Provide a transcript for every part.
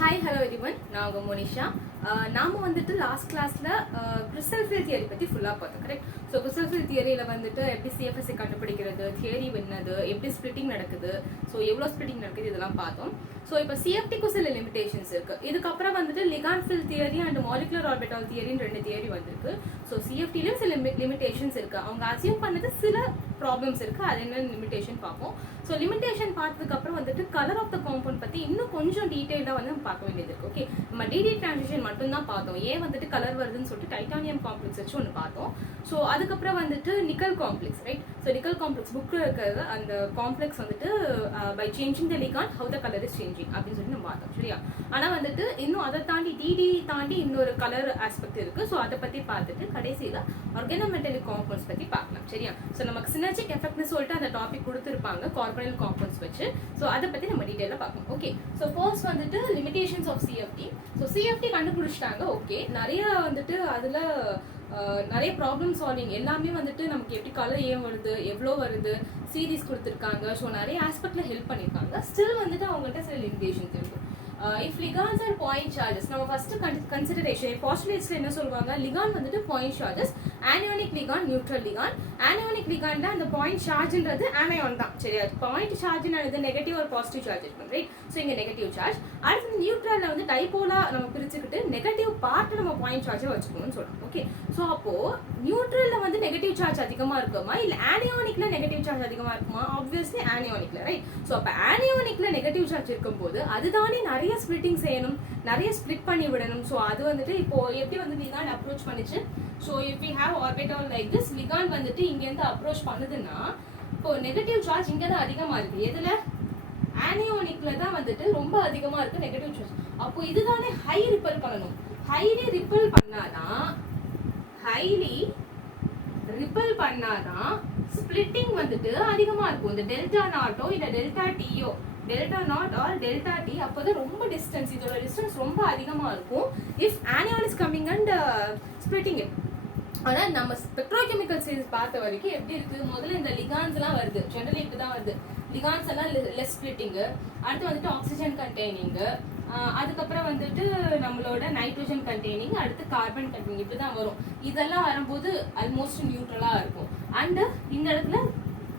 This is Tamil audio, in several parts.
ஹாய் ஹலோ எவ்ரிவன், நான் உங்கள் மோனிஷா. நாம வந்துட்டு லாஸ்ட் கிளாஸில் கிறிஸ்டல் ஃபீல்ட் தியரி பற்றி ஃபுல்லாக பார்த்தோம், கரெக்ட்? ஸோ கிறிஸ்டல் ஃபீல்ட் தியரியில் வந்துட்டு எப்படி சிஎஃப்எஸ்சி கண்டுபிடிக்கிறது, தியரி என்னது, எப்படி ஸ்பிளிட்டிங் நடக்குது, ஸோ எவ்வளோ ஸ்பிளிட்டிங் நடக்குது, இதெல்லாம் பார்த்தோம். ஸோ இப்போ சிஎஃப்டிக்கும் சில லிமிடேஷன்ஸ் இருக்குது. இதுக்கப்புறம் வந்துட்டு ligand field theory and molecular orbital தியரின்னு 2 தியரி வந்திருக்கு. ஸோ சிஎஃப்டிலையும் சில லிமிடேஷன்ஸ் இருக்குது. அவங்க அசியூம் பண்ணது சில ப்ராப்ளம்ஸ் இருக்குது. அது என்ன லிமிடேஷன் பார்ப்போம். ஸோ லிமிடேஷன் பார்த்ததுக்கப்புறம் வந்துட்டு கலர் ஆஃப் த காம்பவுண்ட் பற்றி இன்னும் கொஞ்சம் டீட்டெயிலாக வந்து நம்ம பார்க்க வேண்டியது இருக்குது. ஓகே, நம்ம டிடி டிரான்சிஷன் மட்டும்தான் பார்த்தோம். ஏன் வந்துட்டு கலர் வருதுன்னு சொல்லிட்டு டைட்டானியம் காம்ப்ளெக்ஸ் வச்சு ஒன்று பார்த்தோம். ஸோ அதுக்கப்புறம் வந்துட்டு nickel complex, right? So nickel complex புக்கில் இருக்கிறது அந்த காம்ப்ளெக்ஸ் வந்துட்டு by changing the ligand how the colour is changing அப்படின்னு சொல்லி நம்ம பார்த்தோம், சரியா? ஆனால் வந்துட்டு இன்னும் அதை தாண்டி டிடி தாண்டி இன்னொரு கலர் ஆஸ்பெக்ட் இருக்குது. ஸோ அதை பற்றி பார்த்துட்டு கடைசியில் ஆர்கானோமெட்டாலிக் காம்பவுண்ட்ஸ் பற்றி பார்க்கலாம், சரியா? ஸோ நமக்கு சினர்ஜிக் எஃபெக்ட்னு சொல்லிட்டு அந்த டாபிக் கொடுத்துருப்பாங்க கார்பனல் காம்பவுண்ட்ஸ் வச்சு. ஸோ அதை பற்றி நம்ம டீட்டெயிலாக பார்க்கணும். ஓகே, ஸோ ஃபர்ஸ்ட் வந்துட்டு limitations of CFT. So CFT கண்டுபிடிச்சிட்டாங்க, ஓகே. நிறைய வந்துட்டு அதில் நிறைய ப்ராப்ளம் சால்விங் எல்லாமே வந்துட்டு நமக்கு எப்படி கலர் ஏன் வருது, எவ்வளோ வருது, சீரீஸ் கொடுத்துருக்காங்க. ஸோ நிறைய ஆஸ்பெக்ட்ல ஹெல்ப் பண்ணியிருக்காங்க. ஸ்டில் வந்துட்டு அவங்கள்ட்ட சில லிமிடேஷன்ஸ் இருக்கும். If ligands and point charges, நம்ம ஃபர்ஸ்ட் கன்சிடரேஷன் பாஸ்டுலேட்ஸ்ல என்ன சொல்லுவாங்க, லிகான் வந்துட்டு point charges, anionic ligand, neutral ligand. Anionic லிகான்ல அந்த பாயிண்ட் சார்ஜ்ன்றது ஆனியான் தான், சரியா? பாயிண்ட் சார்ஜ்ன்றது நெகட்டிவ் ஒரு பாசிட்டிவ் சார்ஜ் இருக்கும், ரைட்? ஸோ இங்கே நெகட்டிவ் சார்ஜ். அடுத்து நியூட்ரல்ல வந்து டைபோலா நம்ம பிரிச்சுக்கிட்டு நெகட்டிவ் பார்ட் நம்ம பாயிண்ட் சார்ஜை வச்சுக்கணும்னு சொல்றோம். ஓகே, ஸோ அப்போ நியூட்ரல்ல வந்து நெகட்டிவ் சார்ஜ் அதிகமா இருக்குமா, இல்ல ஆனியோனிக்ல நெகட்டிவ் சார்ஜ் அதிகமா இருக்குமா? Obviously ஆனியோனிக்ல, right? ஸோ அப்போ ஆனியோனிக்ல நெகட்டிவ் சார்ஜ் இருக்கும்போது அதுதானே நிறைய ஸ்பிளிட்டிங் செய்யணும், நிறைய ஸ்பிளிட் பண்ணி விடணும். ஸோ அது வந்துட்டு இப்போ எப்படி வந்து லிகாண்ட் அப்ரோச் பண்ணிச்சு. So if we have orbital like this, ligand வந்துட்டு இங்கேருந்து அப்ரோச் பண்ணுதுன்னா இப்போ நெகட்டிவ் சார்ஜ் இங்கே தான் அதிகமாக இருக்கு. எதுல? ஆனியோனிக்ல தான் வந்துட்டு ரொம்ப அதிகமாக இருக்கு நெகட்டிவ் சார்ஜ். அப்போ இதுதானே ஹை ரிப்பல் பண்ணணும். ஹைலி ரிப்பல் பண்ணாதான் ஸ்பிளிட்டிங் வந்துட்டு அதிகமாக இருக்கும். இந்த டெல்டா நாட்டோ இல்லை டெல்டா டியோ, delta naught or delta t, அப்போதான் ரொம்ப டிஸ்டன்ஸ், இதோட டிஸ்டன்ஸ் ரொம்ப அதிகமாக இருக்கும் if anion is coming and splitting it. ஆனால் நம்ம ஸ்பெக்ட்ரோகெமிக்கல் சீரிஸ் பார்த்த வரைக்கும் எப்படி இருக்கு, முதல்ல இந்த லிகான்ஸ் எல்லாம் வருது, ஜெனரலி இப்படி தான் வருது. லிகான்ஸ் எல்லாம் லெஸ் ஸ்பிளிட்டிங்கு, அடுத்து வந்துட்டு ஆக்சிஜன் கண்டெய்னிங்கு, அதுக்கப்புறம் வந்துட்டு நம்மளோட நைட்ரோஜன் கண்டெய்னிங், அடுத்து கார்பன் கண்டெய்னிங், இப்படி தான் வரும். இதெல்லாம் வரும்போது ஆல்மோஸ்ட் நியூட்ரலாக இருக்கும். அண்டு இந்த இடத்துல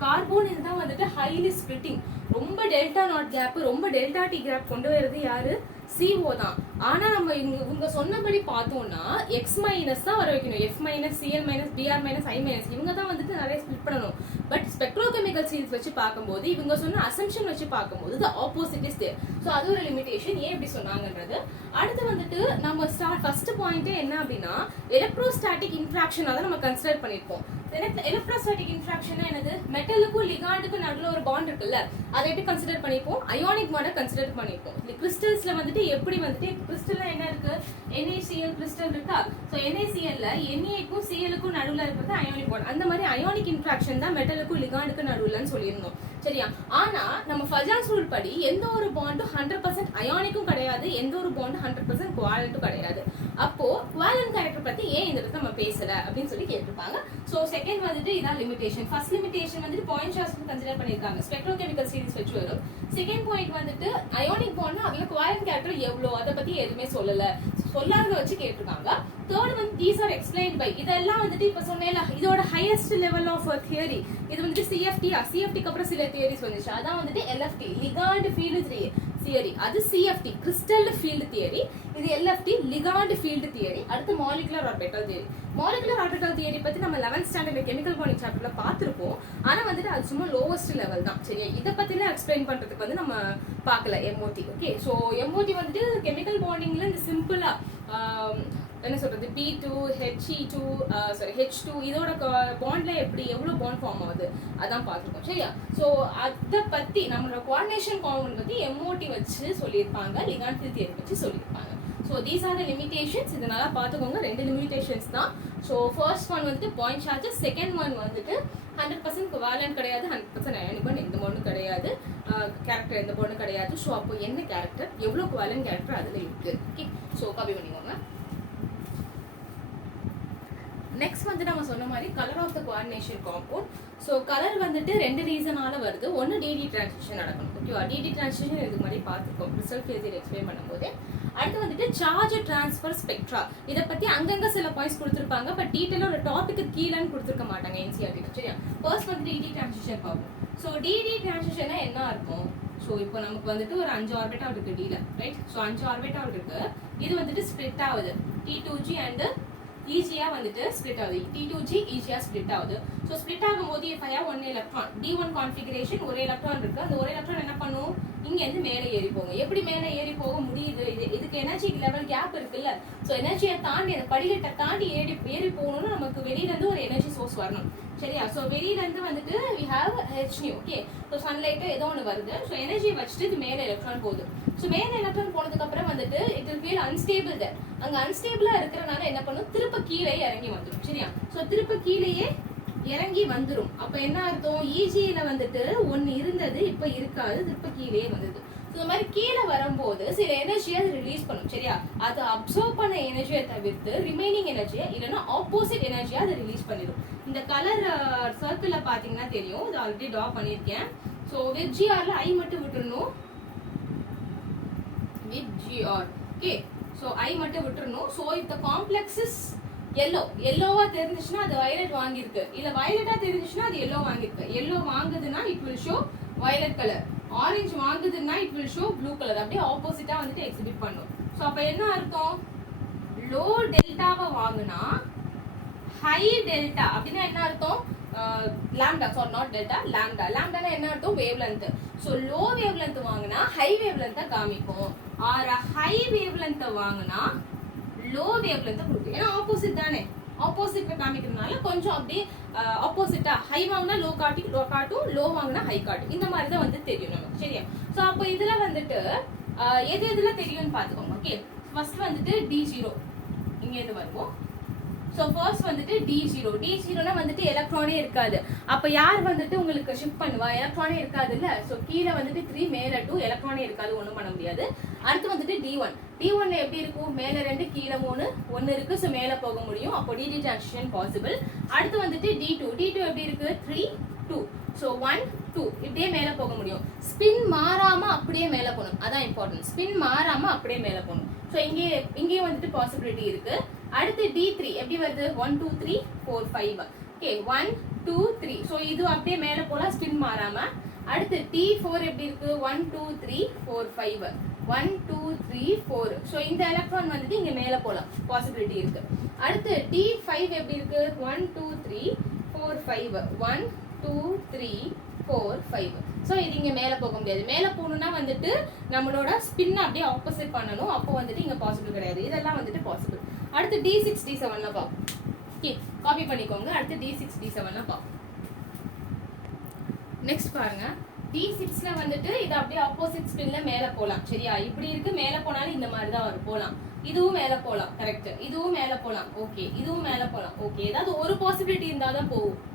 கார்பன் இதுதான் வந்துட்டு ஹைலி ஸ்பிளிட்டிங், ரொம்ப டெல்டா நாட் கேப், ரொம்ப டெல்டா டி கேப் கொண்டு வரது யாரு? CO தான். ஆனா நம்ம இவங்க சொன்னபடி பார்த்தோம்னா எக்ஸ் மைனஸ் தான் வர வைக்கணும். F minus, C L minus, B R minus, I minus, இவங்க தான் வந்துட்டு நிறைய ஸ்பிளிட் பண்ணணும். பட் ஸ்பெக்ட்ரோகெமிக்கல் சீரிஸ் வச்சு பார்க்கும்போது, இவங்க சொன்ன அசம்ஷன் வச்சு பார்க்கும்போது the opposite is there. So அது ஒரு லிமிடேஷன். ஏன் இப்படி சொன்னாங்கன்றது. அடுத்து வந்துட்டு நம்ம ஃபர்ஸ்ட் பாயிண்டே என்ன அப்படின்னா எலக்ட்ரோஸ்டாட்டிக் இன்ட்ராக்ஷன் தான் நம்ம கன்சிடர் பண்ணிருப்போம். எலக்ட்ரோஸ்டாட்டிக் இன்ட்ராக்ஷன் என்னது? மெட்டலுக்கும் லிகாண்டுக்கும் நடுவில் ஒரு பாண்ட் இருக்குல்ல, அதை எப்படி கன்சிடர் பண்ணிப்போம்? அயானிக் பாண்டை கன்சிடர் பண்ணிப்போம். கிறிஸ்டல்ஸ்ல வந்துட்டு எப்படி வந்துட்டு கிறிஸ்டல்ல என்ன இருக்கு? NaCl கிறிஸ்டல் இருக்கா? ஸோ NaClல Na-க்கும் Cl-க்கும் நடுவில் இருக்கிறது அயானிக் பாண்ட். அந்த மாதிரி அயானிக் இன்ட்ராக்ஷன் தான் மெட்டலுக்கும் லிகாண்டுக்கும் நடுவில்னு சொல்லியிருந்தோம், சரியா? ஆனா நம்ம ஃபஜாஸ் ரூல் படி எந்த ஒரு பாண்டும் 100% அயானிக்கும் கிடையாது, எந்த ஒரு பாண்டும் 100% குவாலண்ட்டும் கிடையாது. அப்போ குவாலண்ட் கேரக்டர் பத்தி ஏன் இந்த இடத்துல நம்ம பேசல அப்படின்னு சொல்லி கேட்டிருப்பாங்க. ஸோ செகண்ட் வந்துட்டு இதான் லிமிடேஷன். ஃபர்ஸ்ட் லிமிடேஷன் வந்துட்டு பாயிண்ட் சார்ஜ் கன்சிடர் பண்ணிருக்காங்க, ஸ்பெக்ட்ரோகெமிக்கல் சீரிஸ் வச்சு வரும். செகண்ட் பாயிண்ட் வந்துட்டு அயானிக் பாண்ட் அதுல குவாலண்ட் கேரக்டர் எவ்வளோ, அதை பத்தி எதுவுமே சொல்லல, சொல்லாத வச்சு கேட்டிருக்காங்க. தேர்ட் வந்து தீஸ் ஆர் எக்ஸ்பிளைன்ட் பை, இதெல்லாம் வந்துட்டு இப்ப சொன்னேன்ல இதோட ஹையஸ்ட் லெவல் ஆஃப் தியரி. இது வந்துட்டு சிஎஃப்டிக்கு அப்புறம் சில தியரிஸ் வந்துச்சு. அதான் வந்துட்டு LFT, லிகாண்ட் ஃபீல்டு தியரி. அது சிஎஃப்டி, கிறிஸ்டல் ஃபீல்டு தியரி. இது LFT, லிகாண்ட் ஃபீல்டு தியரி. அடுத்து molecular orbital theory. Molecular orbital theory பத்தி நம்ம 11th ஸ்டாண்டர்ட் கெமிக்கல் பாண்டிங் சாப்டர்ல பார்த்திருப்போம். ஆனா வந்துட்டு அது சும்மா லோவஸ்ட் லெவல் தான், சரியா? இதை பத்திலாம் எக்ஸ்பிளைன் பண்றதுக்கு வந்து நம்ம பார்க்கல MOT. ஓகே, ஸோ MOT வந்துட்டு கெமிக்கல் பாண்டிங்ல இந்த சிம்பிளா என்ன சொல்றது, P2 He2 H2 இதோட பாண்ட்ல எப்படி எவ்வளவு பாண்ட் ஃபார்ம் ஆகுது அதான் பார்த்துருக்கோம், சரியா? ஸோ அதை பத்தி நம்மளோட கோஆர்டினேஷன் காம்பவுண்ட் பத்தி MOT வச்சு சொல்லியிருப்பாங்க, லிகாண்ட் ஃபீல்ட் தியரி வச்சு சொல்லியிருப்பாங்க. So these are the limitations. இது நல்லா பார்த்துக்கோங்க, 2 லிமிடேஷன்ஸ் தான். ஸோ ஃபர்ஸ்ட் ஒன் வந்துட்டு பாயிண்ட் சார்ஜஸ், செகண்ட் ஒன் வந்துட்டு 100% குவாலண்ட் கிடையாது, 100% அயானிக் பாண்ட் எந்த பாண்டும் கிடையாது, கேரக்டர் எந்த பாண்டும் கிடையாது. ஸோ அப்போ என்ன கேரக்டர், எவ்வளோ குவாலண்ட் கேரக்டர் அதில் இருக்கு. ஓகே, ஸோ காப்பி பண்ணிக்கோங்க. நெக்ஸ்ட் வந்து நம்ம சொன்ன மாதிரி colour of the coordination compound. So colour வந்துட்டு 2 ரீசனால வருது. ஒன்று டிடி டிரான்சிஷன் நடக்கணும். ஓகேவா? டிடி டிரான்சிஷன் இதுக்கு மாதிரி பார்த்துருக்கோம் ரிசல்ட் ஃபேஸில் எக்ஸ்பிளைன் பண்ணும்போது. அடுத்து வந்துட்டு சார்ஜ் டிரான்ஸ்ஃபர் ஸ்பெக்ட்ரா. இதை பற்றி அங்கங்கே சில பாயிண்ட்ஸ் கொடுத்துருப்பாங்க, பட் டீட்டெயிலாக ஒரு டாபிக்கு கீழேன்னு கொடுத்துருக்க மாட்டாங்க என்சிஆர்டியில். சரியா? ஃபர்ஸ்ட் வந்து டிடி டிரான்சிஷன் பார்ப்போம். ஸோ டிடி டிரான்சிஷனா என்ன இருக்கும்? ஸோ இப்போ நமக்கு வந்துட்டு ஒரு 5 ஆர்பிட்டால் இருக்கு டீல, ரைட்? ஸோ 5 ஆர்பிட்டால் இருக்கு. இது வந்துட்டு ஸ்ப்ளிட் ஆகுது. T2G அண்ட் ஈஸியா வந்துட்டு ஸ்ப்ளிட் ஆகுது. T2G ஈஸியா ஸ்ப்ளிட் ஆகுது. ஸோ ஸ்ப்ளிட் ஆகும்போது if I have 1 electron, D1 configuration, ஒரு எலக்ட்ரான் இருக்கு. அந்த ஒரு எலக்ட்ரான் என்ன பண்ணும்? இங்க இருந்து மேலே ஏறி போகும். எப்படி மேலே ஏறி போக முடியுது? இதுக்கு எனர்ஜி லெவல் கேப் இருக்குல்ல. ஸோ எனர்ஜியை தாண்டி அந்த படிக்கட்டை தாண்டி ஏறி போகணும்னு நமக்கு வெளியில இருந்து ஒரு எனர்ஜி சோர்ஸ் வரணும். சரியா? ஸோ வெளியில இருந்து வந்துட்டு we have Hν. Okay, so sunlight ஏதோ ஒன்று வருது. ஸோ எனர்ஜி வச்சுட்டு இது மேலே எலக்ட்ரான் போகுது. ஸோ மேலே எலக்ட்ரான் போனதுக்கு அப்புறம் வந்துட்டு இட் வில் ஃபீல் அன்ஸ்டேபிள் தேர். அங்க அன்ஸ்டேபிளா இருக்கிறனால என்ன பண்ணும்? திருப்ப கீழே இறங்கி வந்துடும். சரியா? ஸோ திருப்ப கீழேயே இறங்கி வந்துடும். அப்ப என்ன அர்த்தம்? ஈஜியில வந்துட்டு ஒன்னு இருந்தது, இப்ப இருக்காது, திருப்ப கீழே வந்தது. இந்த மாதிரி கீழே வரும்போது சில எனர்ஜியை அது ரிலீஸ் பண்ணும். சரியா? அது அப்சர்வ் பண்ண எனர்ஜியை தவிர்த்து ரிமைனிங் எனர்ஜியை இல்லைன்னா ஆப்போசிட் எனர்ஜியை அது ரிலீஸ் பண்ணிடும். இந்த கலர் சர்க்கிள்ல பாத்தீங்கன்னா தெரியும், இது ஆல்ரெடி ட்ரா பண்ணியிருக்கேன். ஸோ வித் ஜிஆர்ல ஐ மட்டும் விட்டுறணும். With GR, okay, so I மட்டும் விட்டுறணும். ஸோ இந்த காம்ப்ளெக்ஸ் இஸ் எல்லோவா தெரிஞ்சிச்சுன்னா அது வயலட் வாங்கியிருக்கு, இல்ல வயலட்டா தெரிஞ்சிச்சுன்னா அது எல்லோ வாங்கியிருக்கு. எல்லோ வாங்குதுன்னா it will show violet colour, orange வாங்குதுன்னா it will show blue colour. அப்படியே ஆப்போசிட்டா வந்துட்டு எக்ஸிபிட் பண்ணும். ஸோ அப்ப என்ன அர்த்தம்? லோ டெல்டாவை வாங்குனா ஹை டெல்டா அப்படின்னா என்ன அர்த்தம்? Lambda, sorry not delta, lambda. லாம்டானா என்ன அர்த்தம்? Wavelength. So low wavelength வாங்கினா ஹை வேவ் லென்த்தை காமிக்கும். ஆர் ஹை வேவ் லென்த்தை வாங்கினா லோ வேவ் லென்த் கொடுக்கும். ஏன்னா ஆப்போசிட் தானே, ஆப்போசிட்ல காமிக்கிறதுனால கொஞ்சம் அப்படியே ஆப்போசிட்டா ஹை வாங்கினா லோ காட்டும், லோ வாங்கினா ஹை காட்டும். இந்த மாதிரி தான் வந்து தெரியும் நமக்கு. சரியா? ஸோ அப்போ இதுல வந்துட்டு எது எதுல தெரியும்னு பாத்துக்கோங்க. ஓகே, ஃபர்ஸ்ட் வந்துட்டு D0 இங்க இருந்து வருவோம். ஸோ ஃபர்ஸ்ட் வந்துட்டு D0னா வந்துட்டு எலக்ட்ரானே இருக்காது. அப்ப யார் வந்துட்டு உங்களுக்கு ஷிஃப்ட் பண்ணுவா? எலக்ட்ரானே இருக்காது இல்ல. ஸோ கீழே வந்துட்டு 3 மேல 2, எலக்ட்ரானே இருக்காது, ஒன்றும் பண்ண முடியாது. அடுத்து வந்துட்டு D1 எப்படி இருக்கும்? மேல 2 கீழே 3, 1 இருக்கு. ஸோ மேல போக முடியும். அப்போ டிடி டிரான்சிஷன் பாசிபிள். அடுத்து வந்துட்டு D2 எப்படி இருக்கு? 3, 2. ஸோ 1, 2 இப்படியே மேல போக முடியும். ஸ்பின் மாறாம அப்படியே மேல போகணும், அதான் இம்பார்ட்டன்ட். ஸ்பின் மாறாம அப்படியே மேல போகணும். ஸோ இங்கேயும் வந்துட்டு பாசிபிலிட்டி இருக்கு. அடுத்து D3 எப்படி வருது? 1, 2, 3, 4, 5. ஓகே, 1, 2, 3. ஸோ இது அப்படியே மேல போலாம் ஸ்பின் மாறாம. அடுத்து D4 எப்படி இருக்கு? 1, 2, 3, 4, 5. 1, 2, 3, 4. ஸோ இந்த எலக்ட்ரான் வந்துட்டு இங்க மேல போலாம், பாசிபிலிட்டி இருக்கு. அடுத்து D5 எப்படி இருக்கு? 1, 2, 3, 4, 5. 1, 2, 3, 4, 5. ஸோ இது இங்க மேல போக முடியாது. மேல போகணும்னா வந்துட்டு நம்மளோட ஸ்பின் அப்படியே ஆப்போசிட் பண்ணணும். அப்போ வந்துட்டு இங்க பாசிபிள் கிடையாது. இதெல்லாம் வந்துட்டு பாசிபிள். அடுத்து D6 D7ல பார்ப்போம். காப்பி பண்ணிக்கோங்க. அடுத்து D6 D7ல பார்ப்போம். நெக்ஸ்ட் பாருங்க, D6ல வந்துட்டு இது அப்படியே ஆப்போசிட் ஸ்பின்ல மேல போலாம். சரியா? இப்படி இருக்கு, மேல போனாலும் இந்த மாதிரி தான் வரும், போலாம். இதுவும் மேல போலாம், கரெக்ட். இதுவும் மேல போலாம், ஓகே. இதுவும் மேல போலாம், ஓகே. ஏதாவது ஒரு பாசிபிலிட்டி இருந்தா தான்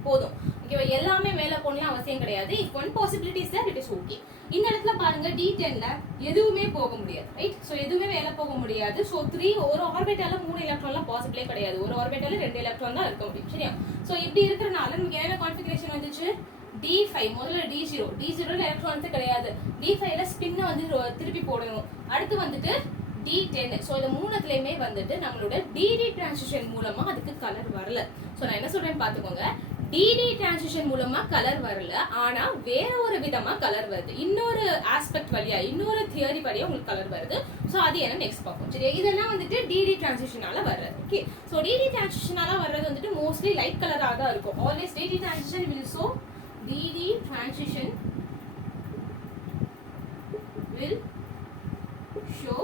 போதும். ஓகேவா? எல்லாமே மேல போகணும் அவசியம் கிடையாது. If one possibility is there, it is okay. இந்த இடத்துல பாருங்க, D10ல எதுவுமே போக முடியாது, ரைட்? ஸோ எதுவுமே மேல போக முடியாது. ஸோ 3 ஒரு ஆர்பிட்டால 3 எலக்ட்ரான்லாம் பாசிபிளே கிடையாது. ஒரு ஆர்பிட்டால 2 எலக்ட்ரான் தான் இருக்க முடியும். சரியா? ஸோ இப்படி இருக்கிறனால நமக்கு என்ன கான்ஃபிகரேஷன் வந்துச்சு? D5. முதல்ல D0ல எலக்ட்ரான்ஸ் கிடையாது. D5ல ஸ்பின்னை வந்து திருப்பி போடணும். அடுத்து வந்துட்டு D10. ஸோ இந்த மூணுத்துலயுமே வந்துட்டு நம்மளோட டிடி டிரான்சிஷன் மூலமா அதுக்கு கலர் வரல. ஸோ நான் என்ன சொல்றேன்னு பாத்துக்கோங்க, டிடி டிரான்சிஷன் மூலமா கலர் வரல, ஆனா வேற ஒரு விதமா கலர் வருது. இன்னொரு ஆஸ்பெக்ட் வழியா, இன்னொரு தியரி வழியா உங்களுக்கு கலர் வருது. ஸோ அது என்ன நெக்ஸ்ட் பார்ப்போம். சரி, இதெல்லாம் வந்துட்டு டிடி டிரான்சிஷனால வர்றது. ஓகே, ஸோ டிடி டிரான்சிஷனால வர்றது வந்துட்டு மோஸ்ட்லி லைட் கலரா தான் இருக்கும். Always d d transition will show d d transition will show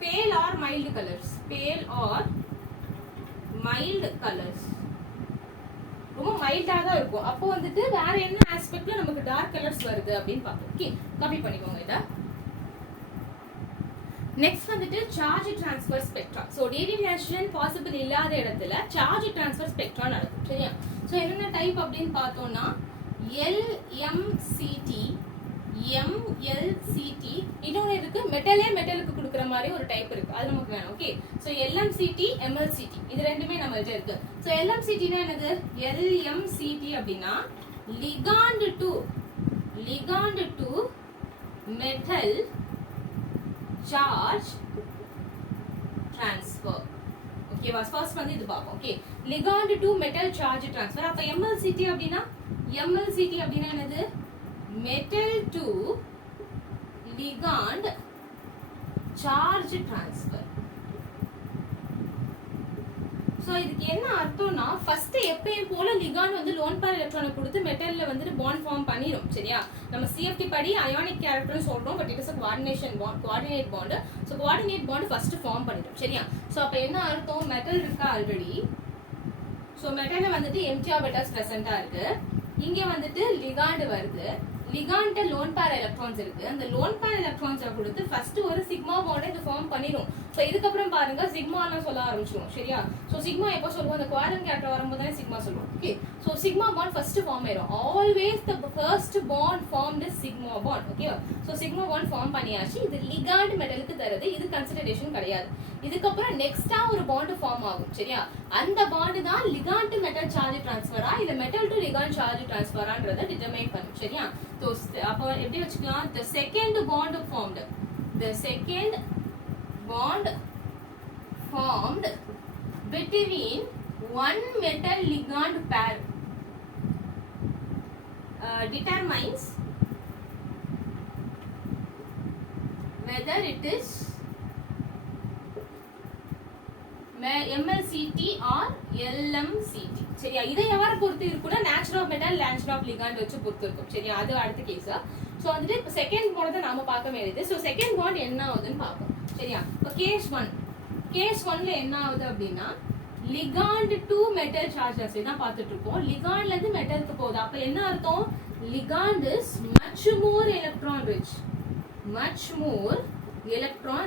pale or mild colors. ரொம்ப மைல்டா தான் இருக்கும். அப்போ வந்துட்டு வேற என்ன ஆஸ்பெக்ட்ல நமக்கு டார்க் கலர்ஸ் வருது அப்படின்னு பார்ப்போம். ஓகே, காப்பி பண்ணிக்கோங்க இத. நெக்ஸ்ட் வந்துட்டு charge transfer spectra. So d d transition possible இல்லாத இடத்துல சார்ஜ் டிரான்ஸ்ஃபர் ஸ்பெக்ட்ரா நடக்கும். சரியா? ஸோ என்னென்ன டைப் அப்படின்னு பார்த்தோம்னா LMCT, MLCT. இன்னொன்று இருக்கு மெட்டலுக்கு கொடுக்குற மாதிரி ஒரு டைப் இருக்கு, அது நமக்கு வேணும். ஓகே, ஸோ LMCT MLCT இது ரெண்டுமே நம்மள்ட்ட இருக்கு. ஸோ LMCTனா என்னது? LMCT அப்படின்னா ligand to metal charge transfer. ஓகேவா? ஃபர்ஸ்ட் வந்து இது பார்ப்போம். Okay, ligand to metal charge transfer. அப்ப MLCT அப்படின்னா என்னது? Metal to ligand charge transfer. So இதுக்கு என்ன அர்த்தம்னா, ஃபர்ஸ்ட் எப்பயும் போல லிகாண்ட் வந்து லோன் பேர் எலக்ட்ரானை கொடுத்து மெட்டல்ல வந்து பாண்ட் ஃபார்ம் பண்ணிரும். சரியா? நம்ம CFT படி அயானிக் கேரக்டர்னு சொல்றோம், but it is a coordinate bond. So coordinate bond first form பண்ணிரும். சரியா? சோ அப்ப என்ன அர்த்தம்? மெட்டல் இருக்கா ஆல்ரெடி. சோ மெட்டல்ல வந்துட்டு எம்டி ஆர்பிட்டல்ஸ் பிரசன்ட்டா இருக்கு. இங்க வந்துட்டு லிகாண்ட் வருது. லிகாண்ட லோன் பேர் எலக்ட்ரான்ஸ் இருக்கு. அந்த லோன் பேர் எலக்ட்ரான்ஸை கொடுத்து ஃபர்ஸ்ட் ஒரு சிக்மா பாண்டை இது ஃபார்ம் பண்ணிரும். சோ இதுக்கப்புறம் பாருங்க சிக்மாலாம் சொல்ல ஆரம்பிச்சிரும். சரியா? சோ சிக்மா எப்போ சொல்லுவோம்? அந்த குவாட்ரண்ட் கேரக்டர் வரும்போது தான் சிக்மா சொல்லுவோம். Okay, so sigma bond first form ஆயிரும். Always the first bond formed is sigma bond. ஓகேவா? சோ சிக்மா பாண்ட் ஃபார்ம் பண்ணியாச்சு. இது லிகாண்ட் மெட்டலுக்கு தருது, இது கன்சிடரேஷன் கிடையாது. இதுக்கப்புறம் நெக்ஸ்டா ஒரு பாண்ட் ஃபார்ம் ஆகும். சரியா? அந்த பாண்ட் தான் லிகாண்ட் டு மெட்டல் சார்ஜ் ட்ரான்ஸ்ஃபரா இல்ல மெட்டல் டு லிகாண்ட் சார்ஜ் ட்ரான்ஸ்ஃபரான்றதை டிட்டர்மைன் பண்ணும். சரியா? So அப்போ எப்படி வச்சுக்கலாம்? the second bond formed between one metal ligand pair determines whether it is MLCT or LMCT. சரியா? இதை யாரை பொறுத்து இருக்குன்னா nature of metal nature of ligand வச்சு பொறுத்து இருக்கும். சரியா? அது அடுத்த கேஸா. சோ வந்துட்டு இப்போ செகண்ட் பாண்ட் தான் நாம பார்க்க வேண்டியது. சோ செகண்ட் பாண்ட் என்ன ஆகுதுன்னு பார்ப்போம். சரியா? இப்போ கேஸ் 1ல என்ன ஆகுது அப்படின்னா லிகாண்ட் டு மெட்டல் சார்ஜ் தான் பார்த்துட்டு இருக்கோம். லிகாண்ட்ல இருந்து மெட்டலுக்கு போகுது. அப்ப என்ன அர்த்தம்? Ligand is much more electron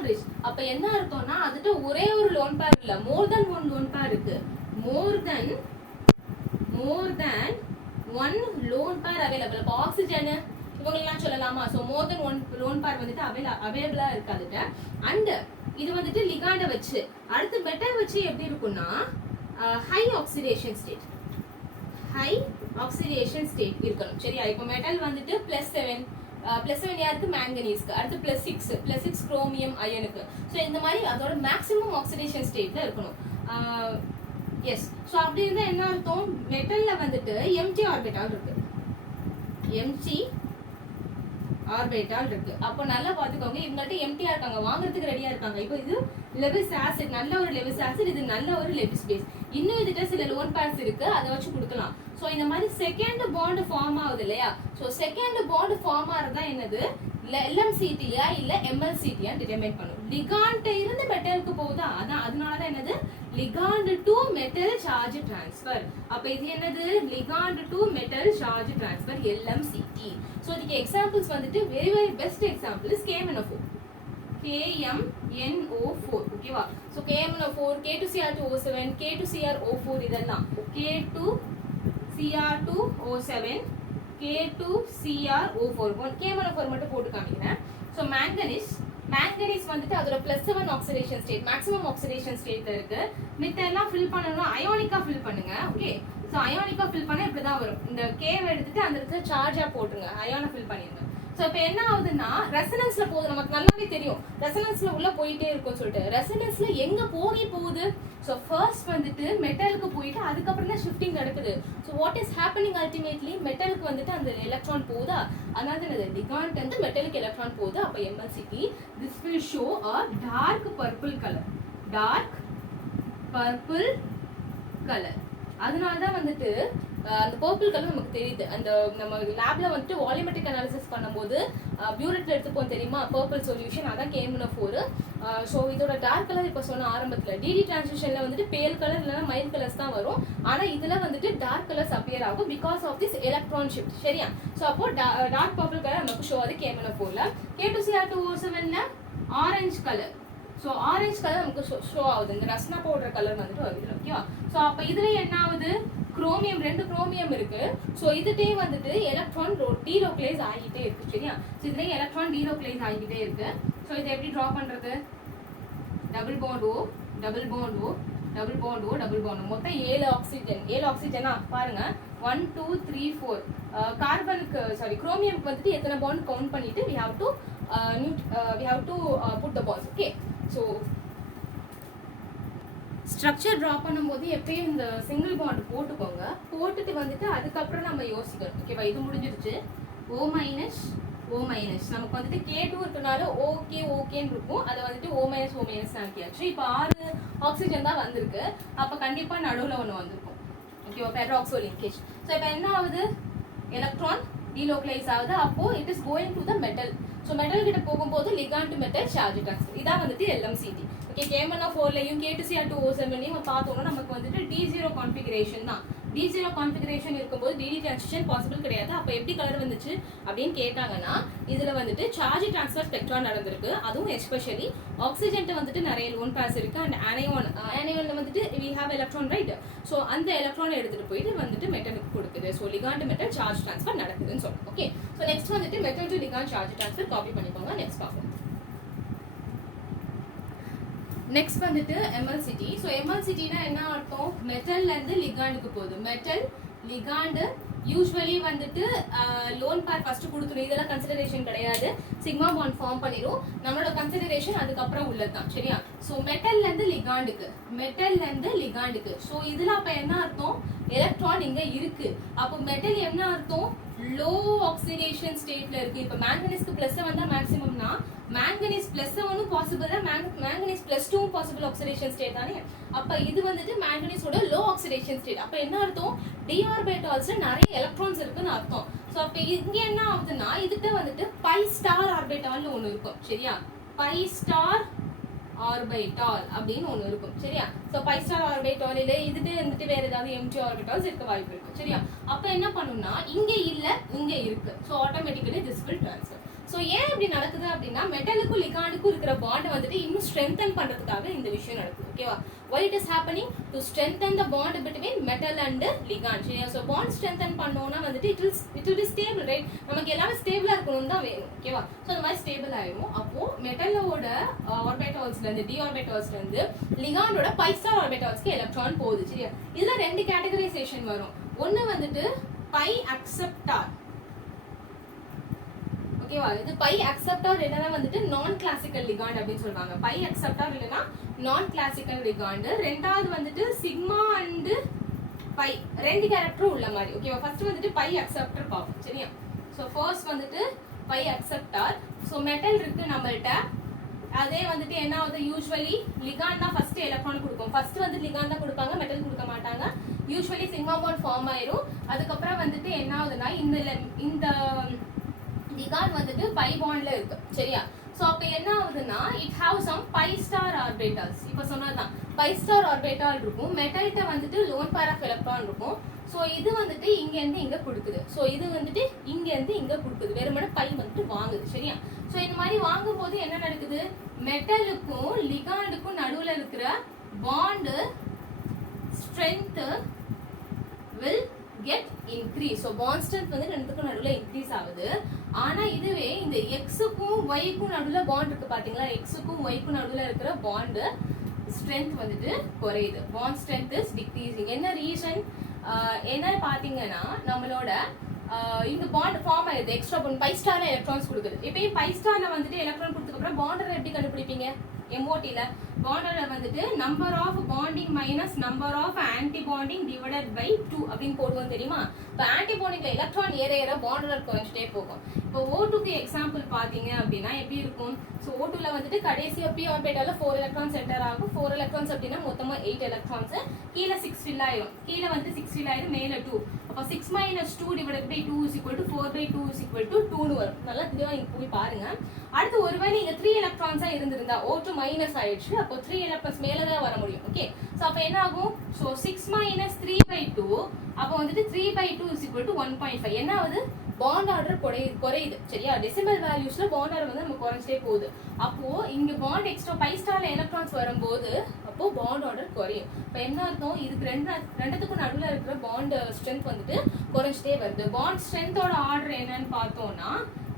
rich. அப்ப என்ன அர்த்தம்னா அதுட்ட ஒரே ஒரு லோன் பேர் இல்ல, மோர் தென் ஒன் லோன் பேர் இருக்கு. மோர் தென் ஒன் லோன் பேர் அவைலபிள். அப்ப ஆக்சிஜன் இவங்களெல்லாம் சொல்லலாமா? சோ மோர் தென் ஒன் லோன் பேர் வந்துட்டு அவைலபிளா இருக்கு அதுட்ட. அண்ட் இது வந்துட்டு லிகாண்ட வச்சு அடுத்து மெட்டல் வச்சு எப்படி இருக்கும்னா ஹை ஆக்சிடேஷன் ஸ்டேட் இருக்கணும். சரியா? இப்போ மெட்டல் வந்துட்டு +7 யாருக்கு? மேங்கனீஸ்க்கு. அடுத்து +6 குரோமியம் அயனுக்கு. ஸோ இந்த மாதிரி அதோட மேக்ஸிமம் ஆக்சிடேஷன் ஸ்டேட்ல இருக்கணும். எஸ். ஸோ அப்படி இருந்தா என்ன அர்த்தம்? மெட்டல்ல வந்துட்டு எம்டி ஆர்பிட்டால் இருக்கு. அப்போ நல்லா பாத்துக்கோங்க, இவங்கள்ட்ட எம்டியா இருக்காங்க, வாங்குறதுக்கு ரெடியா இருக்காங்க. இப்போ இது லெவிஸ் ஆசிட், நல்ல ஒரு லெவிஸ் ஆசிட், இது நல்ல ஒரு லெவிஸ் பேஸ். இன்னும் இதுட்ட சில லோன் பேர்ஸ் இருக்கு, அதை வச்சு கொடுக்கலாம். சோ இந்த மாதிரி செகண்ட் பாண்ட் ஃபார்ம் ஆகுது இல்லையா? சோ செகண்ட் பாண்ட் ஃபார்ம் ஆறதா என்னது? LMCTயா இல்ல MLCTயா டிட்டர்மைன் பண்ணும். லிகாண்ட் இருந்து மெட்டலுக்கு போகுதா, அதான் அதனாலதான் என்னது? Ligand to metal charge transfer. அப்ப இது என்னது? Ligand to metal charge transfer LMCT. So இதுக்கு எக்ஸாம்பிள்ஸ் வந்துட்டு very best example is KMNO4. ஓகேவா? So KMNO4, K2Cr2O7, K2Cr O4 இதெல்லாம் K2Cr2O7, K2Cr O4. KMNO4 மட்டும் போட்டு காமிக்கிறேன். சோ மேங்கனீஸ் வந்துட்டு அதோட +7 ஆக்சிடேஷன் ஸ்டேட், மேக்ஸிமம் ஆக்சிடேஷன் ஸ்டேட்ல இருக்கு. மித்த எல்லாம் ஃபில் பண்ணனும், அயானிக்கா ஃபில் பண்ணுங்க. ஓகே, சோ அயானிக்கா ஃபில் பண்ணா இப்படி தான் வரும். இந்த கேவ எடுத்துட்டு அந்த இடத்துல சார்ஜா போட்டுருங்க, அயானை ஃபில் பண்ணிருங்க. சோ இப்போ என்ன ஆகுதுன்னா ரெசனன்ஸ்ல போகுது. நமக்கு நல்லாவே தெரியும் ரெசனன்ஸ்ல உள்ள போயிட்டே இருக்கும்னு சொல்லிட்டு. ரெசனன்ஸ்ல எங்க போகுது? சோ ஃபர்ஸ்ட் வந்துட்டு மெட்டலுக்கு போயிட்டு அதுக்கப்புறம் தான் ஷிஃப்டிங் நடக்குது. So what is happening ultimately? மெட்டலுக்கு வந்துட்டு அந்த எலக்ட்ரான் போகுதா, அதனால என்னது? லிகாண்ட் வந்து மெட்டலுக்கு எலக்ட்ரான் போகுது. அப்ப MLCT this will show a dark purple colour. அதனால தான் வந்துட்டு அந்த பர்பிள் கலர் நமக்கு தெரியுது. அந்த நம்ம லேப்ல வந்துட்டு வால்யூமெட்ரிக் அனாலிசிஸ் பண்ணும்போது பியூரெட்ல எடுத்துப்போம் தெரியுமா, பர்பிள் சொல்யூஷன், அதான் KMNO4. ஸோ இதோட டார்க் கலர் இப்போ சொன்ன ஆரம்பத்தில் DD டிரான்சிஷன்ல வந்துட்டு பேல் கலர் இல்லைன்னா மைல் கலர்ஸ் தான் வரும். ஆனால் இதுல வந்துட்டு டார்க் கலர்ஸ் அப்பியர் ஆகும் because of this electron shift. சரியா? ஸோ அப்போ டார்க் பர்பிள் கலர் நமக்கு ஷோ ஆகுது KMNO4ல. K2Cr2O7ல orange colour so orange colour நமக்கு ஷோ ஆகுது, இந்த ரஸ்னா பவுடர் கலர் வந்துட்டு வருது. ஓகேவா? ஸோ அப்போ இதுல என்ன ஆகுது, குரோமியம் 2 குரோமியம் இருக்கு. ஸோ இதுட்டே வந்துட்டு எலக்ட்ரான் டீலோக்ளைஸ் ஆகிட்டே இருக்கு. சரியா? ஸோ இதுலேயே எலக்ட்ரான் டீலோக்ளைஸ் ஆகிட்டே இருக்கு. ஸோ இதை எப்படி ட்ரா பண்றது, double bond O double bond O double bond O double bond O, மொத்தம் 7 ஆக்சிஜன். 7 ஆக்சிஜனா பாருங்க, 1 2 3 4. கார்பனுக்கு சாரி குரோமியம்க்கு வந்துட்டு எத்தனை பாண்ட் கவுண்ட் பண்ணிட்டு we have to put the bonds. okay, so structure draw பண்ணும்போது எப்பயும் இந்த சிங்கிள் பாண்ட் போட்டுக்கோங்க. போட்டுட்டு வந்துட்டு அதுக்கப்புறம் நம்ம யோசிக்கணும். ஓகேவா? இது முடிஞ்சிருச்சு. O மைனஸ் O மைனஸ் நமக்கு வந்துட்டு K2 இருக்கனால ஓகே ஓகேன்னு இருக்கும். அதை வந்துட்டு O மைனஸ் ஆக்கியாச்சு. இப்போ 6 ஆக்சிஜன் தான் வந்திருக்கு. அப்போ கண்டிப்பாக நடுவில் ஒன்று வந்திருக்கும். ஓகேவா? Peroxo linkage. ஸோ இப்போ என்ன ஆகுது, எலக்ட்ரான் டீலோக்ளைஸ் ஆகுது. அப்போ it is going to the metal. So metal கிட்ட போகும்போது ligand to metal charge transfer. இதான் வந்துட்டு LMCT. ஓகே, K1O4லையும் K2Cr2O7லையும் பார்த்தோம்னா நமக்கு வந்துட்டு D0 கான்ஃபிகரேஷன் தான். D0 கான்ஃபிகரேஷன் இருக்கும்போது DD டிரான்சிஷன் பாசிபிள் கிடையாது. அப்போ எப்படி கலர் வந்துச்சு அப்படின்னு கேட்டாங்கன்னா, இதுல வந்துட்டு சார்ஜ் டிரான்ஸ்ஃபர் ஸ்பெக்ட்ரா நடந்திருக்கு. அதுவும் எஸ்பெஷலி ஆக்சிஜன்ட்ட வந்துட்டு நிறைய லோன் பேர்ஸ் இருக்கு. அண்ட் ஆனியான்ல வந்துட்டு we have electron right. So அந்த எலக்ட்ரானை எடுத்துட்டு போயிட்டு வந்துட்டு மெட்டலுக்கு கொடுக்குது. So ligand metal charge transfer நடக்குதுன்னு சொல்லுவோம். ஓகே, ஸோ நெக்ஸ்ட் வந்துட்டு metal to ligand charge transfer copy பண்ணிக்கோங்க. நெக்ஸ்ட் பார்ப்போம். நெக்ஸ்ட் வந்துட்டு MLCT. ஸோ MLCTனா என்ன அர்த்தம், மெட்டல்ல இருந்து லிகாண்டுக்கு போகுது. மெட்டல் லிகாண்டு யூஸ்வலி வந்துட்டு லோன் பேர் ஃபர்ஸ்ட் கொடுத்துரும். இதெல்லாம் கன்சிடரேஷன் கிடையாது. சிக்மா பாண்ட் ஃபார்ம் பண்ணிடும். நம்மளோட கன்சிடரேஷன் அதுக்கப்புறம் உள்ளதுதான். சரியா? ஸோ மெட்டல்ல இருந்து லிகாண்டுக்கு ஸோ இதுல அப்ப என்ன அர்த்தம், எலக்ட்ரான் இங்க இருக்கு. அப்போ மெட்டல் என்ன அர்த்தம், லோ ஆக்சிடேஷன் ஸ்டேட்ல இருக்கு. இப்போ மேங்கனீஸ்க்கு பிளஸ் வந்தா மேக்ஸிமம்னா மேங்கனீஸ் பிளஸ் 1 பாசிபிள் தான், manganese plus 2 possible oxidation state தானே. அப்ப இது வந்துட்டு மேங்கனீஸோட லோ ஆக்சிடேஷன் ஸ்டேட். அப்ப என்ன அர்த்தம், டி ஆர்பிட்டால்ஸ்ல நிறைய எலக்ட்ரான்ஸ் இருக்குன்னு அர்த்தம். ஸோ அப்ப இங்க என்ன ஆகுதுன்னா, இதுகிட்ட வந்துட்டு பை ஸ்டார் ஆர்பிட்டால்னு ஒண்ணு இருக்கும். சரியா? பை ஸ்டார் ஆர்பிட்டால் அப்படின்னு ஒண்ணு இருக்கும். சரியா? சோ பை ஸ்டார் ஆர்பிட்டால் இல்ல இதுட்டு வந்துட்டு வேற ஏதாவது எம்டி ஆர்பிட்டால்ஸ் இருக்க வாய்ப்பு இருக்கு. சரியா? அப்ப என்ன பண்ணும்னா, இங்க இல்ல இங்க இருக்கு. So automatically this will transfer. So ஏன் இப்படி நடக்குது அப்படின்னா, மெட்டலுக்கும் லிகாண்டுக்கும் இருக்கிற பாண்ட் வந்துட்டு இன்னும் ஸ்ட்ரென்தன் பண்றதுக்காக இந்த விஷயம் நடக்குது. ஓகேவா? why it is happening to strengthen the bond between metal and ligand. சரியா? ஸோ பாண்ட் ஸ்ட்ரென்தன் பண்ணோம்னா வந்துட்டு it will be stable, right? நமக்கு எல்லாமே ஸ்டேபிளா இருக்கணும் தான் வேணும். ஓகேவா? ஸோ அந்த மாதிரி ஸ்டேபிள் ஆயிடும். அப்போ மெட்டலோட ஆர்பிட்டால்ஸ்ல இருந்து டி ஆர்பிட்டால்ஸ்ல இருந்து லிகாண்டோட பை ஸ்டார் ஆர்பிட்டால்ஸ்க்கு எலக்ட்ரான் போகுது. சரியா? இதுல 2 கேட்டகரைசேஷன் வரும். ஒன்னு வந்துட்டு பை அக்செப்டார். ஓகேவா? இது பை அக்செப்டார் இல்லைன்னா வந்துட்டு நான் கிளாசிக்கல் லிகாண்ட் அப்படின்னு சொல்றாங்க. பை அக்செப்டார் இல்லைன்னா நான் கிளாசிக்கல் லிகாண்ட். ரெண்டாவது வந்துட்டு சிக்மா அண்ட் பை 2 கேரக்டரும் உள்ள மாதிரி. ஓகேவா? ஃபர்ஸ்ட் வந்துட்டு பை அக்செப்டர் பார்ப்போம். சரியா? ஸோ ஃபர்ஸ்ட் வந்துட்டு பை அக்செப்டார். ஸோ மெட்டல் இருக்கு நம்மள்ட்ட. அதே வந்துட்டு என்ன ஆகுது, யூஸ்வலி லிகாண்ட் தான் ஃபர்ஸ்ட் எலக்ட்ரான் கொடுக்கும். ஃபர்ஸ்ட் வந்து லிகாண்ட் தான் கொடுப்பாங்க, மெட்டல் கொடுக்க மாட்டாங்க. யூஸ்வலி சிக்மா பாண்ட் ஃபார்ம் ஆயிரும். அதுக்கப்புறம் வந்துட்டு என்ன ஆகுதுன்னா, இந்த லிகாண்ட் வந்துட்டு பை பாண்ட்ல இருக்கு. சரியா? சோ அப்ப என்ன ஆகுதுன்னா, it have some pi star orbitals. இப்ப சொன்னதுதான் பை ஸ்டார் ஆர்பிட்டால் இருக்கும். மெட்டல்கிட்ட வந்துட்டு லோன் பேர் ஆஃப் எலக்ட்ரான் இருக்கும். சோ இது வந்துட்டு இங்க இருந்து இங்க கொடுக்குது. சோ இது வந்துட்டு இங்க இருந்து இங்க கொடுக்குது. வெறுமனே பை வந்துட்டு வாங்குது. சரியா? சோ இந்த மாதிரி வாங்கும் போது என்ன நடக்குது, மெட்டலுக்கும் லிகாண்டுக்கும் நடுவுல இருக்கிற bond strength will get increase. so bond strength வந்து ரெண்டுத்துக்கும் நடுவுல இன்க்ரீஸ் ஆகுது. ஆனா இதுவே இந்த x-க்கும் y-க்கும் நடுவுல பாண்ட் இருக்கு பாத்தீங்களா, x-க்கும் y-க்கும் நடுவுல இருக்கிற பாண்ட் strength வந்துட்டு குறையுது. bond strength is decreasing. என்ன ரீசன் என்ன பாத்தீங்கன்னா, நம்மளோட இந்த பாண்ட் ஃபார்ம் ஆயிடுது. எக்ஸ்ட்ரா பாண்ட் பை ஸ்டார்ல எலக்ட்ரான்ஸ் கொடுக்குது. இப்போ பை ஸ்டார்ல வந்துட்டு எலக்ட்ரான் கொடுத்ததுக்கு அப்புறம் பாண்டரை எப்படி கண்டுபிடிப்பீங்க, MOTல பாண்டர்ல வந்துட்டு number of bonding minus number of antibonding divided by 2 அப்படின்னு போடுவோம் தெரியுமா. இப்போ ஆன்டி பாண்டிங்ல எலக்ட்ரான் ஏற ஏற பாண்டர் குறைஞ்சிட்டே போகும். இப்போ O2க்கு எக்ஸாம்பிள் பாத்தீங்க அப்படின்னா எப்படி இருக்கும், ஸோ O2ல வந்துட்டு கடைசியா p ஆர்பிட்டால 4 எலக்ட்ரான்ஸ் என்டர் ஆகும். 4 எலக்ட்ரான்ஸ் அப்படின்னா மொத்தமா 8 எலக்ட்ரான்ஸ். கீழே 6 ஃபில் ஆயிரும். கீழே வந்து 6 ஃபில் ஆயிரும், மேல 2. அப்போ 6 minus 2 divided by 2 is equal to 4 by 2 is equal to 2 னு வரும். நல்லா தெளிவா இங்க போய் பாருங்க. அடுத்து ஒருவேளை இங்க 3 எலக்ட்ரான்ஸா இருந்திருந்தா O2 மைனஸ் ஆயிடுச்சு. அப்போ 3 எலக்ட்ரான்ஸ் மேல தான் வர முடியும். ஓகே, சோ அப்ப என்ன ஆகும், சோ 6 minus 3 by 2 அப்போ வந்துட்டு 3 by 2 is equal to 1.5. என்ன ஆகுது, பாண்ட் ஆர்டர் குறையுது சரியா. டெசிமல் வேல்யூஸ்ல பாண்ட் ஆர்டர் வந்து நம்ம குறைஞ்சிட்டே போகுது. அப்போ இங்க பாண்ட் எக்ஸ்ட்ரா பை ஸ்டார்ல எலக்ட்ரான்ஸ் வரும்போது அப்போ பாண்ட் ஆர்டர் குறையும். இப்போ என்ன அர்த்தம், இதுக்கு ரெண்டுத்துக்கும் நடுவில் இருக்கிற பாண்ட் ஸ்ட்ரென்த் வந்துட்டு குறைஞ்சிட்டே வருது. பாண்ட் ஸ்ட்ரென்த்தோட ஆர்டர் என்னன்னு பார்த்தோம்னா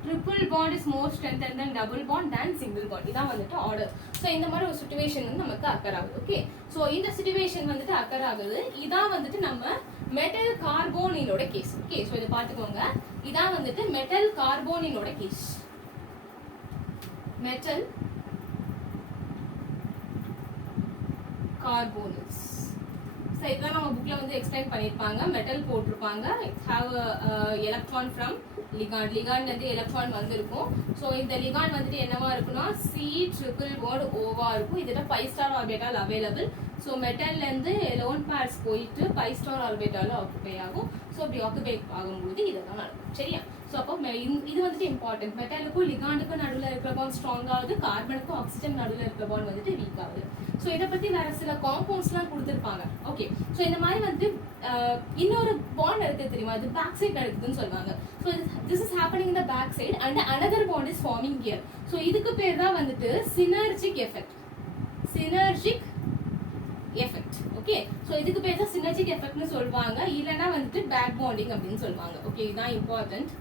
triple bond is more strength then double bond then single bond. இதான் வந்துட்டு ஆர்டர். ஸோ இந்த மாதிரி ஒரு சிச்சுவேஷன் வந்து நமக்கு அக்கர் ஆகுது. ஓகே, ஸோ இந்த சிச்சுவேஷன் வந்துட்டு அக்கர் ஆகுது. இதான் வந்துட்டு நம்ம மெட்டல் கார்போனிலோட கேஸ். ஓகே, ஸோ இதை பார்த்துக்கோங்க. இதான் வந்துட்டு மெட்டல் கார்போனிலோட கேஸ். Metal carbonyls. ஸோ இதெல்லாம் நம்ம புக்ல வந்து எக்ஸ்பிளைன் பண்ணியிருப்பாங்க. மெட்டல் போட்டிருப்பாங்க. Have electron from ligand. Ligand வந்து எலக்ட்ரான் வந்திருக்கும். ஸோ இந்த லிகாண்ட் வந்துட்டு என்னவா இருக்குன்னா C ட்ரிபிள் பாண்ட் ஓவா இருக்கும். இதுல pi star orbital available. So மெட்டல்ல இருந்து லோன் பேர்ஸ் போயிட்டு பை ஸ்டார் ஆர்பிட்டால ஆக்குபை ஆகும். ஸோ அப்படி ஆக்குபை ஆகும்போது இதெல்லாம் நடக்கும் சரியா. ஸோ அப்போ இது வந்துட்டு இம்பார்ட்டன்ட். மெட்டலுக்கும் லிகாண்டுக்கும் நடுவில் இருக்கிற பாண்ட் ஸ்ட்ராங் ஆகுது. கார்பனுக்கும் ஆக்சிஜன் நடுவில் இருக்கிற பாண்ட் வந்துட்டு வீக் ஆகுது. ஸோ இதை பத்தி வேற சில காம்பவுண்ட்ஸ்லாம் கொடுத்துருப்பாங்க. ஓகே, ஸோ இந்த மாதிரி வந்து இன்னொரு பாண்ட் இருக்குது தெரியுமா, அது பேக் சைட் நடக்குதுன்னு சொல்லுவாங்க. So this is happening in the back side and another bond is forming here. So இதுக்கு பேர் தான் வந்துட்டு synergic effect. Synergic effect. Okay, so இதுக்கு பேர் தான் சினர்ஜிக் எஃபெக்ட்னு சொல்லுவாங்க. இல்லைன்னா வந்துட்டு பேக் பாண்டிங் அப்படின்னு சொல்லுவாங்க. ஓகே, இதுதான் இம்பார்ட்டன்ட்.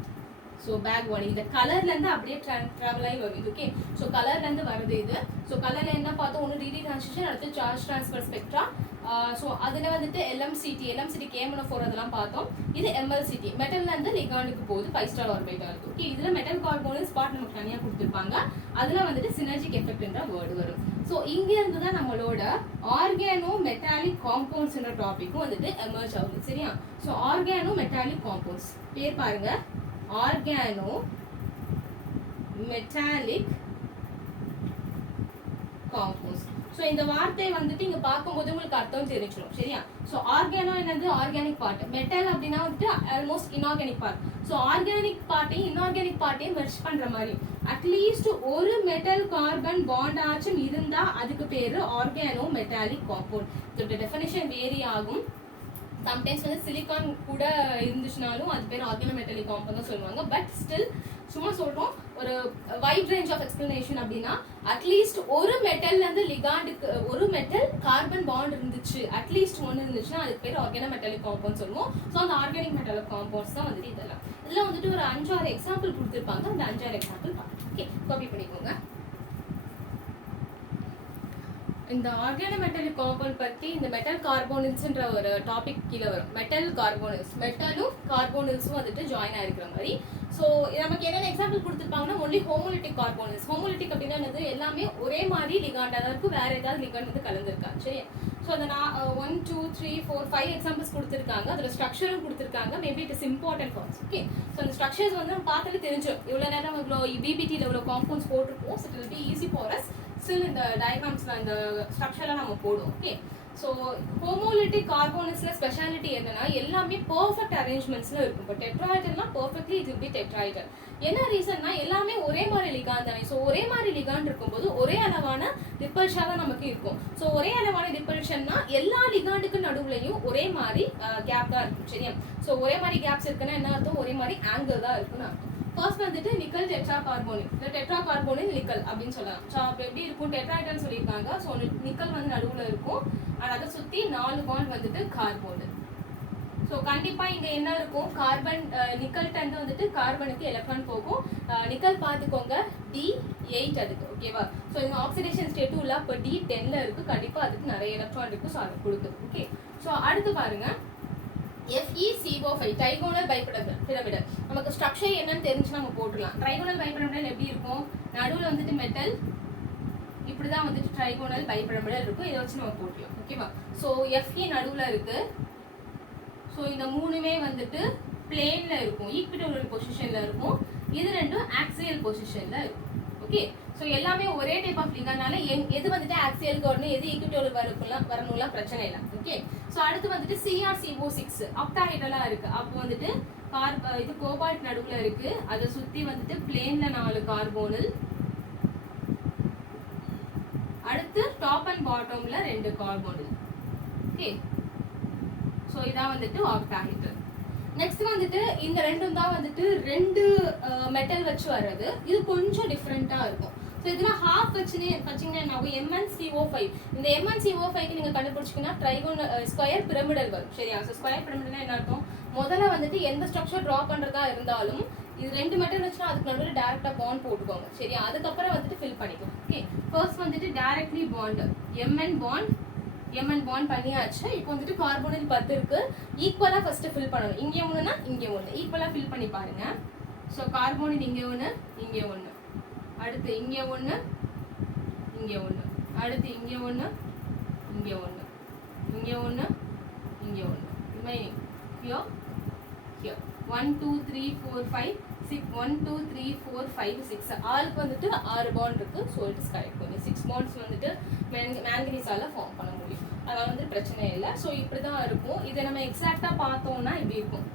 ஸோ பேக் பாண்டிங் இந்த கலர்ல இருந்து அப்படியே டிராவல் ஆகி வருது. ஓகே, ஸோ கலர்ல இருந்து வருது இது. ஸோ கலர்ல என்ன பார்த்தோம், ஒன்று டிடி டிரான்சிஷன், அடுத்து சார்ஜ் டிரான்ஸ்ஃபர் ஸ்பெக்ட்ரா. ஸோ அதில் வந்துட்டு LMCT K-4 அதெல்லாம் பார்த்தோம். இது MLCT மெட்டல்ல இருந்து லிகாண்டுக்கு போகுது பை ஸ்டார் ஆர்பிட்டால் இருக்கு. ஓகே, இதுல மெட்டல் கார்போனில்ஸ் பார்ட் நமக்கு தனியாக கொடுத்துருப்பாங்க. அதுல வந்துட்டு சினர்ஜிக் எஃபெக்ட்ன்ற வேர்டு வரும். ஸோ இங்க இருந்து தான் நம்மளோட ஆர்கானோ மெட்டாலிக் காம்பவுண்ட்ஸ்ன்ற டாபிக்கும் வந்துட்டு எமர்ஜ் ஆகுது சரியா. ஸோ ஆர்கானோ மெட்டாலிக் காம்பவுண்ட்ஸ் பேர் பாருங்க, ஆர்கானோ மெட்டாலிக் காம்பவுண்ட்ஸ். ஸோ இந்த வார்த்தை வந்துட்டு இங்க பார்க்கும்போது உங்களுக்கு அர்த்தம் தெரிஞ்சிடும் சரியா. ஸோ ஆர்கானோ என்னது, ஆர்கானிக் பார்ட். மெட்டல் அப்படின்னா வந்துட்டு almost inorganic part. So organic பார்ட்டையும் இன்ஆர்கானிக் பார்ட்டையும் மெர்ஜ் பண்ற மாதிரி அட்லீஸ்ட் ஒரு மெட்டல் கார்பன் பாண்ட் ஆச்சும் இருந்தா அதுக்கு பேரு ஆர்கானோ மெட்டாலிக் காம்பவுண்ட். இதோட டெஃபினிஷன் வேரி ஆகும். சம்டைம்ஸ் வந்து சிலிகான் கூட இருந்துச்சுனாலும் அது பேர் ஆர்கானோ மெட்டாலிக் காம்பவுண்ட் தான் சொல்லுவாங்க. பட் ஸ்டில் சும்மா சொல்றோம், ஒரு வைட் ரேஞ்ச் ஆஃப் எக்ஸ்பிளனேஷன் அப்படின்னா அட்லீஸ்ட் ஒரு மெட்டல்ல இருந்து லிகாண்டுக்கு ஒரு மெட்டல் கார்பன் பாண்ட் இருந்துச்சு, அட்லீஸ்ட் ஒன்று இருந்துச்சுன்னா அதுக்கு பேர் ஆர்கானோ மெட்டாலிக் காம்பவுண்ட் சொல்லுவோம். ஸோ அந்த ஆர்கானிக் மெட்டாலிக் காம்பவுண்ட்ஸ் தான் வந்துட்டு இதெல்லாம். இதுல வந்துட்டு ஒரு 5-6 எக்ஸாம்பிள் கொடுத்துருப்பாங்க. அந்த 5-6 எக்ஸாம்பிள் ஓகே காப்பி பண்ணிக்கோங்க. இந்த ஆர்கானோ மெட்டாலிக் காம்பவுண்ட் பத்தி இந்த மெட்டல் கார்போனில்ஸ்ன்ற ஒரு டாபிக் கீழே வரும். மெட்டல் கார்போனில்ஸ், மெட்டலும் கார்போனில்ஸும் வந்துட்டு ஜாயின் ஆயிருக்கிற மாதிரி. ஸோ நமக்கு என்னென்ன எக்ஸாம்பிள் கொடுத்துருப்பாங்கன்னா ஒன்லி ஹோமோலிட்டிக் கார்போனில்ஸ். ஹோமோலிட்டிக் அப்படின்னா என்னது, எல்லாமே ஒரே மாதிரி லிகாண்டா தான் இருக்கும், வேற ஏதாவது லிகாண்ட் வந்து கலந்துருக்கா சரி. ஸோ அதை நான் 1 2 3 4 5 எக்ஸாம்பிள்ஸ் கொடுத்துருக்காங்க. அதில் ஸ்ட்ரக்சரும் கொடுத்துருக்காங்க. Maybe it is important Phars. Okay, so அந்த ஸ்ட்ரக்சர்ஸ் வந்து நம்ம பார்த்தாலே தெரிஞ்சிடும். இவ்வளோ நேரம் இவ்வளோ பிபிடியில் இவ்வளோ காம்பவுண்ட்ஸ் போட்டிருப்போம். So it will be easy for us. Still இந்த டயக்ராம்ஸ்ல இந்த ஸ்ட்ரக்சர்லாம் நம்ம போடுவோம். ஓகே, ஸோ ஹோமோலிட்டிக் கார்போனில்ஸ்ல ஸ்பெஷாலிட்டி என்னன்னா எல்லாமே பர்ஃபெக்ட் அரேஞ்ச்மெண்ட்ஸ்ல இருக்கும். இப்போ டெட்ராஹைட்ரல்னா perfectly it will be tetrahedral. என்ன ரீசன்னா எல்லாமே ஒரே மாதிரி லிகாண்ட் தானே. ஸோ ஒரே மாதிரி லிகாண்ட் இருக்கும்போது ஒரே அளவான ரிப்பல்ஷா தான் நமக்கு இருக்கும். ஸோ ஒரே அளவான ரிப்பல்ஷன்னா எல்லா லிகாண்டுக்கு நடுவுலையும் ஒரே மாதிரி கேப் தான் இருக்கும் சரியா. ஸோ ஒரே மாதிரி கேப்ஸ் இருக்குன்னா என்ன அர்த்தம், ஒரே மாதிரி ஆங்கிள் தான் இருக்குன்னு அர்த்தம். ஃபர்ஸ்ட் வந்துட்டு நிக்கல் டெட்ரா கார்போனில், இந்த டெட்ரா கார்போனில் நிக்கல் அப்படின்னு சொல்லலாம். ஸோ அப்போ எப்படி இருக்கும், டெட்ராஹைட்ரல் சொல்லியிருக்காங்க. ஸோ நிக்கல் வந்து நடுவில் இருக்கும். அண்ட் அதை சுற்றி 4 பாண்ட் வந்துட்டு கார்போனில். ஸோ கண்டிப்பாக இங்கே என்ன இருக்கும், கார்பன் நிக்கல் டென்ட் வந்துட்டு கார்பனுக்கு எலக்ட்ரான் போகும். நிக்கல் பார்த்துக்கோங்க D8 அதுக்கு ஓகேவா. ஸோ இங்கே ஆக்சிடேஷன் ஸ்டேட்டும் இல்லை, அப்போ D10ல இருக்கு. கண்டிப்பாக அதுக்கு நிறைய எலக்ட்ரான் இருக்கு. ஸோ அதை கொடுக்குது. ஓகே, ஸோ அடுத்து பாருங்க FeCO5 ட்ரைகோனல் பைபிரமிடல். நமக்கு ஸ்ட்ரக்சர் என்னன்னு தெரிஞ்சு நம்ம போட்டுடலாம். ட்ரைகோனல் பைபிரமிடல் எப்படி இருக்கும், நடுவில் வந்துட்டு மெட்டல், இப்படிதான் வந்துட்டு ட்ரைகோனல் பைபிரமிடல் இருக்கும். இதை வச்சு நம்ம போட்டுக்கலாம் ஓகேவா. ஸோ Fe நடுவில் இருக்கு. ஸோ இந்த மூணுமே வந்துட்டு பிளேன்ல இருக்கும், ஈக்விட்டோரியல் பொசிஷன்ல இருக்கும். இது ரெண்டும் ஆக்சியல் பொசிஷன்ல இருக்கும். ஓகே, ஸோ எல்லாமே ஒரே டைப் ஆஃப் லிகாண்ட்னால எது வந்துட்டு ஆக்சியலுக்கு வரணும், எது ஈக்விட்டோரியல் வரணும்லாம் பிரச்சனை இல்லை. ஓகே, ஸோ அடுத்து வந்துட்டு CrCO6 ஆக்டாஹைட்ரலா இருக்கு. அப்போ வந்துட்டு இது கோபால்ட் நடுவுல இருக்கு. அதை சுத்தி வந்துட்டு பிளேன்ல 4 கார்போனில். அடுத்து டாப் அண்ட் பாட்டம்ல 2 கார்போனில். ஓகே, ஸோ இதான் வந்துட்டு ஆக்டாஹைட்ரல். நெக்ஸ்ட் வந்துட்டு இந்த ரெண்டும் தான் வந்துட்டு ரெண்டு மெட்டல் வச்சு வர்றது. இது கொஞ்சம் டிஃப்ரெண்டா இருக்கும். ஸோ இதெல்லாம் ஹாஃப் வச்சிங்கன்னா என்ன ஆகும், MnCO5. இந்த MnCO5க்கு நீங்க கண்டுபிடிச்சிங்கன்னா ட்ரைகோன் ஸ்கொயர் பிரமிடல் வரும். சரியா? ஸோ ஸ்கொயர் பிரமிடல்னா என்ன அர்த்தம், முதல்ல வந்துட்டு எந்த ஸ்ட்ரக்சர் ட்ரா பண்றதா இருந்தாலும் இது ரெண்டு மெட்டல் வச்சுன்னா அதுக்கு நடுவில் டைரக்டா பாண்ட் போட்டுக்கோங்க. சரியா? அதுக்கப்புறம் வந்துட்டு ஃபில் பண்ணிக்கோங்க. ஓகே, ஃபர்ஸ்ட் வந்துட்டு டைரக்ட்லி பாண்ட் Mn பாண்ட் பண்ணியாச்சு. இப்போ வந்துட்டு கார்போனில் 10 இருக்கு. ஈக்குவலா ஃபர்ஸ்ட் ஃபில் பண்ணணும். இங்கே ஒண்ணுனா இங்கே ஒண்ணு ஈக்குவலா ஃபில் பண்ணி பாருங்க. ஸோ கார்போனில் இங்கே ஒண்ணு இங்கே ஒண்ணு, அடுத்து இங்கே ஒண்ணு இங்கே ஒண்ணு, அடுத்து இங்கே ஒண்ணு இங்கே ஒண்ணு, இங்கே ஒண்ணு இங்கே ஒண்ணு, ரிமைனிங் here here 1 2 3 4 5 6 1 2 3 4 5 6 ஆளுக்கு வந்துட்டு 6 பாண்ட் இருக்கு. So it is correct. கொஞ்சம் 6 பாண்ட்ஸ் வந்துட்டு மேங்கனீஸால ஃபார்ம் பண்ண முடியும். அதனால வந்து பிரச்சனை இல்லை. ஸோ இப்படிதான் இருக்கும். இதை நம்ம எக்ஸாக்டா பார்த்தோம்னா இப்படி இருக்கும்.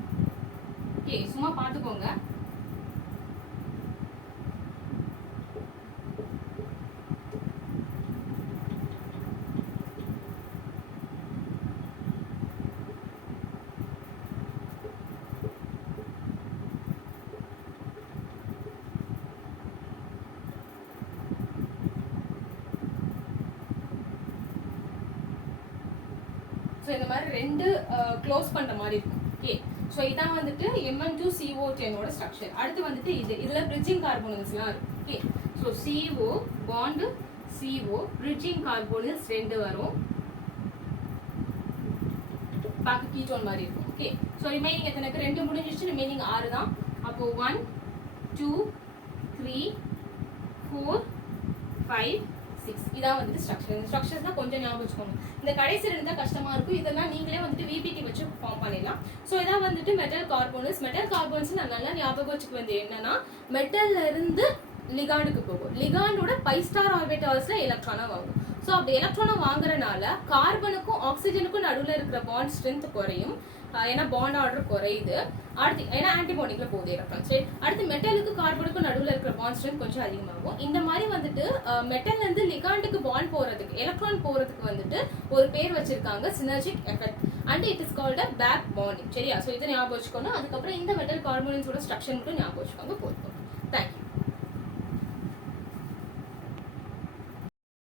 ஓகே, சும்மா பார்த்துக்கோங்க. ஸோ இந்த மாதிரி ரெண்டு க்ளோஸ் பண்ற மாதிரி இருக்கும். ஓகே, ஸோ இதான் வந்துட்டு Mn2CO செயினோட ஸ்ட்ரக்சர். அடுத்து வந்துட்டு இதுல பிரிட்ஜிங் கார்போனில்ஸ்லாம் இருக்கு. Okay, so CO bond CO bridging carbonyls 2 வரும். பாக்க கீட்டோன் மாதிரி இருக்கும். ஓகே, ஸோ ரிமைனிங் எத்தனைக்கு 2 முடிஞ்சிச்சு, ரிமைனிங் 6 தான். அப்போ 1 2 3 4 5 6 இதான் வந்துட்டு ஸ்ட்ரக்சர். இந்த ஸ்ட்ரக்சர்ஸ் தான் கொஞ்சம் ஞாபகம் வச்சுக்கோங்க. இந்த கடைசி ரெண்டு தான் கஷ்டமா இருக்கும். இதெல்லாம் நீங்களே வந்துட்டு VPT வச்சு ஃபார்ம் பண்ணிடலாம். ஸோ இதான் வந்துட்டு மெட்டல் கார்போனில்ஸ். மெட்டல் கார்போனில்ஸ் நான் நல்லா ஞாபகம் வச்சுக்க வேண்டியது என்னன்னா, மெட்டல்ல இருந்து லிகாண்டுக்கு போகும். லிகாண்டோட பை ஸ்டார் ஆர்பிட்டால்ஸ்ல எலக்ட்ரானா வாங்கும். ஸோ அப்படி எலக்ட்ரானா வாங்குறதுனால கார்பனுக்கும் ஆக்சிஜனுக்கும் நடுவில் இருக்கிற பாண்ட் ஸ்ட்ரென்த் குறையும். ஏன்னா பாண்ட் ஆர்டர் குறையுது. அடுத்து ஏன்னா ஆன்டிபாடிக்ல போகுது எலக்ட்ரான். சரி, அடுத்து மெட்டலுக்கு கார்பனுக்கும் நடுவில் இருக்கிற பாண்ட் ஸ்ட்ரென்த் கொஞ்சம் அதிகமாகும். இந்த மாதிரி வந்துட்டு மெட்டல்ல இருந்து லிகாண்டுக்கு பாண்ட் போறதுக்கு எலக்ட்ரான் போறதுக்கு வந்துட்டு ஒரு பேர் வச்சிருக்காங்க, synergic effect. And it is called a back bonding. சரியா? ஸோ இதை ஞாபகம் வச்சுக்கணும். அதுக்கப்புறம் இந்த மெட்டல் கார்போனில்ஸோட ஸ்ட்ரக்சர் மட்டும் ஞாபகம் வச்சுக்கோங்க போதும்.